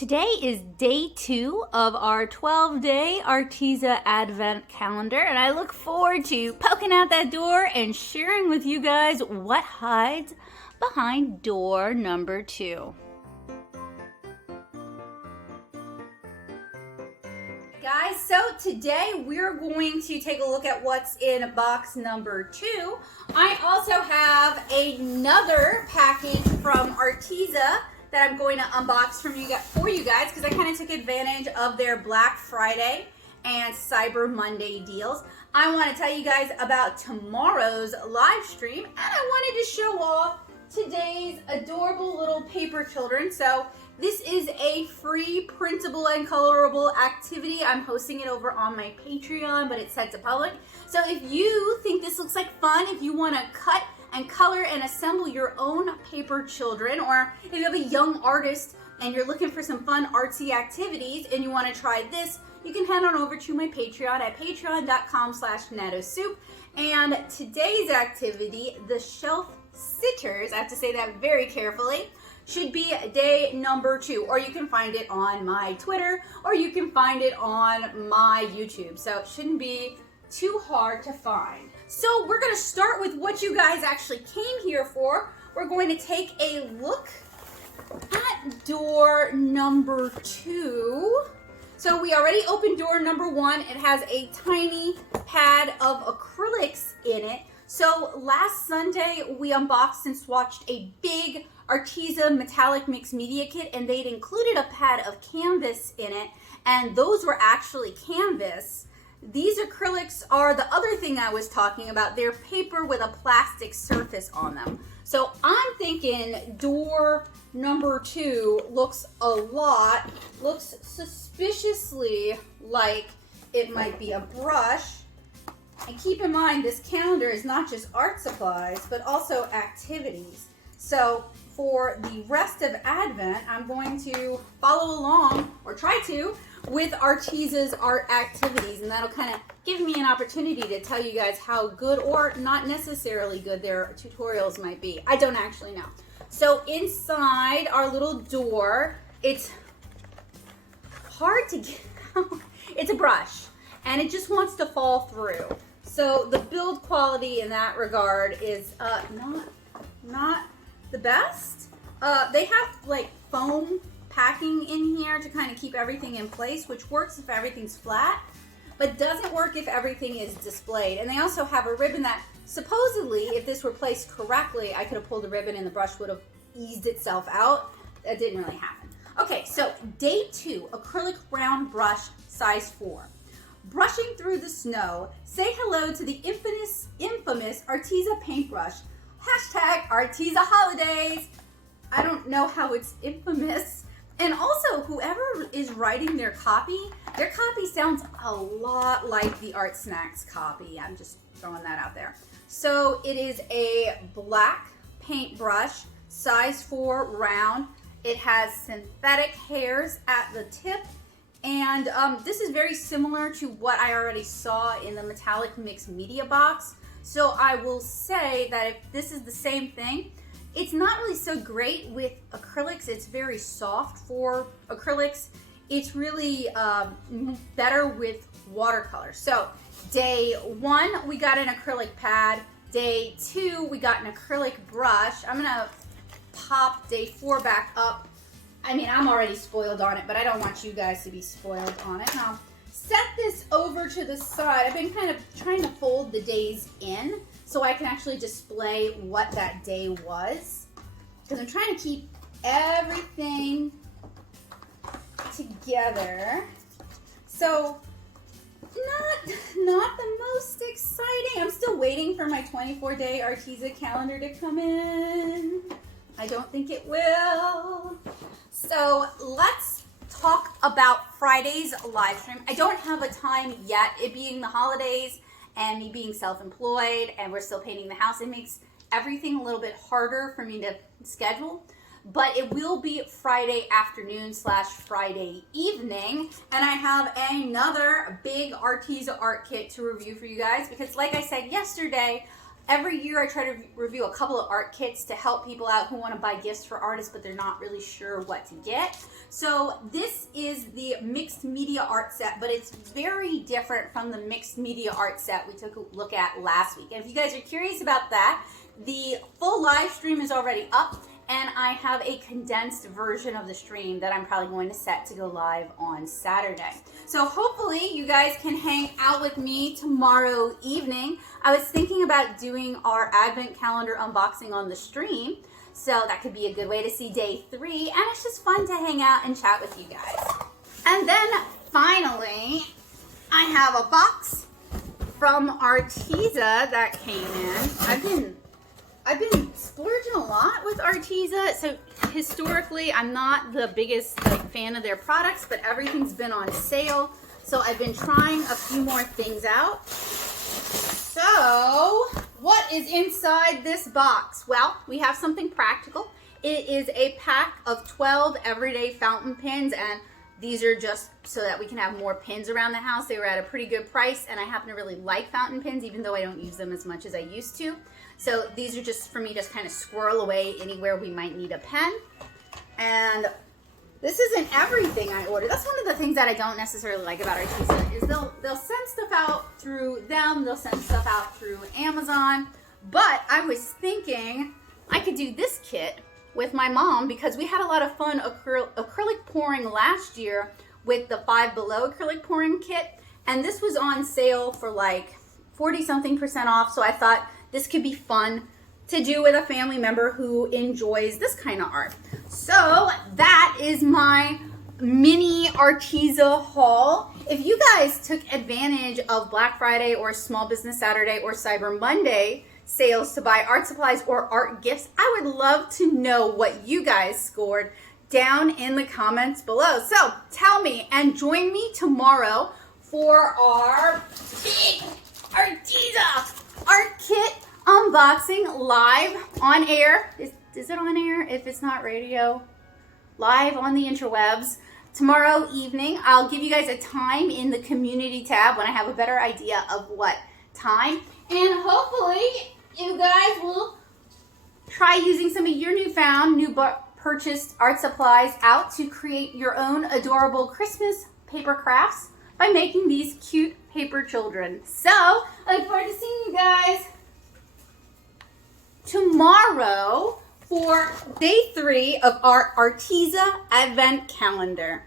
Today is day 2 of our 12-day Arteza Advent calendar, and I look forward to poking out that door and sharing with you guys what hides behind door number 2. Guys, so today we're going to take a look at what's in box number 2. I also have another package from Arteza that I'm going to unbox for you guys because I kind of took advantage of their Black Friday and Cyber Monday deals. I want to tell you guys about tomorrow's live stream, and I wanted to show off today's adorable little paper children. So this is a free printable and colorable activity. I'm hosting it over on my Patreon, but it's set to public. So if you think this looks like fun, if you want to cut and color and assemble your own paper children, or if you have a young artist and you're looking for some fun artsy activities and you want to try this, you can head on over to my Patreon at patreon.com/natosoup. And today's activity, the shelf sitters, I have to say that very carefully, should be day number 2, or you can find it on my Twitter, or you can find it on my YouTube. So it shouldn't be too hard to find. So we're going to start with what you guys actually came here for. We're going to take a look at door number 2. So we already opened door number 1. It has a tiny pad of acrylics in it. So last Sunday we unboxed and swatched a big Arteza metallic mixed media kit, and they'd included a pad of canvas in it, and those were actually canvas. These acrylics are the other thing I was talking about. They're paper with a plastic surface on them. So I'm thinking door number 2 looks suspiciously like it might be a brush. And keep in mind, this calendar is not just art supplies, but also activities. So for the rest of Advent, I'm going to follow along, or try to, with Arteza's art activities, and that'll kind of give me an opportunity to tell you guys how good or not necessarily good their tutorials might be. I don't actually know. So inside our little door, it's hard to get out. It's a brush, and it just wants to fall through. So the build quality in that regard is not the best. They have like foam packing in here to kind of keep everything in place, which works if everything's flat, but doesn't work if everything is displayed. And they also have a ribbon that supposedly, if this were placed correctly, I could have pulled the ribbon and the brush would have eased itself out. That didn't really happen. Okay, so day 2, acrylic round brush, size 4. Brushing through the snow, say hello to the infamous Arteza paintbrush. Hashtag Arteza holidays. I don't know how it's infamous. And also, whoever is writing their copy sounds a lot like the Art Snacks copy. I'm just throwing that out there. So it is a black paintbrush, size 4 round. It has synthetic hairs at the tip. And this is very similar to what I already saw in the metallic mixed media box. So I will say that if this is the same thing, it's not really so great with acrylics. It's very soft for acrylics. It's really better with watercolor. So day 1, we got an acrylic pad. Day 2, we got an acrylic brush. I'm gonna pop day 4 back up. I mean, I'm already spoiled on it, but I don't want you guys to be spoiled on it. Now, set this over to the side. I've been kind of trying to fold the days in so I can actually display what that day was, because I'm trying to keep everything together. So not the most exciting. I'm still waiting for my 24-day Arteza calendar to come in. I don't think it will. So let's talk about Friday's live stream. I don't have a time yet. It being the holidays and me being self-employed and we're still painting the house, it makes everything a little bit harder for me to schedule. But it will be Friday afternoon / Friday evening. And I have another big Arteza art kit to review for you guys because, like I said yesterday, Every year I try to review a couple of art kits to help people out who want to buy gifts for artists, but they're not really sure what to get. So this is the mixed media art set, but it's very different from the mixed media art set we took a look at last week. And if you guys are curious about that, the full live stream is already up, and I have a condensed version of the stream that I'm probably going to set to go live on Saturday. So hopefully you guys can hang out with me tomorrow evening. I was thinking about doing our advent calendar unboxing on the stream, so that could be a good way to see day 3, and it's just fun to hang out and chat with you guys. And then finally, I have a box from Arteza that came in. I've been splurging a lot with Arteza. So historically, I'm not the biggest fan of their products, but everything's been on sale. So I've been trying a few more things out. So what is inside this box? Well, we have something practical. It is a pack of 12 everyday fountain pens, and these are just so that we can have more pins around the house. They were at a pretty good price, and I happen to really like fountain pens, even though I don't use them as much as I used to. So these are just for me to kind of squirrel away anywhere we might need a pen. And this isn't everything I ordered. That's one of the things that I don't necessarily like about Arteza is they'll send stuff out through them. They'll send stuff out through Amazon. But I was thinking I could do this kit with my mom because we had a lot of fun acrylic pouring last year with the 5 Below acrylic pouring kit. And this was on sale for like 40-something% off. So I thought this could be fun to do with a family member who enjoys this kind of art. So that is my mini Arteza haul. If you guys took advantage of Black Friday or Small Business Saturday or Cyber Monday sales to buy art supplies or art gifts, I would love to know what you guys scored down in the comments below. So tell me and join me tomorrow for our big Arteza art kit unboxing live on air. Is it on air? If it's not radio, live on the interwebs tomorrow evening. I'll give you guys a time in the community tab when I have a better idea of what time, and hopefully you guys will try using some of your new purchased art supplies out to create your own adorable Christmas paper crafts by making these cute paper children. So I look forward to seeing you guys tomorrow for day 3 of our Arteza Advent Calendar.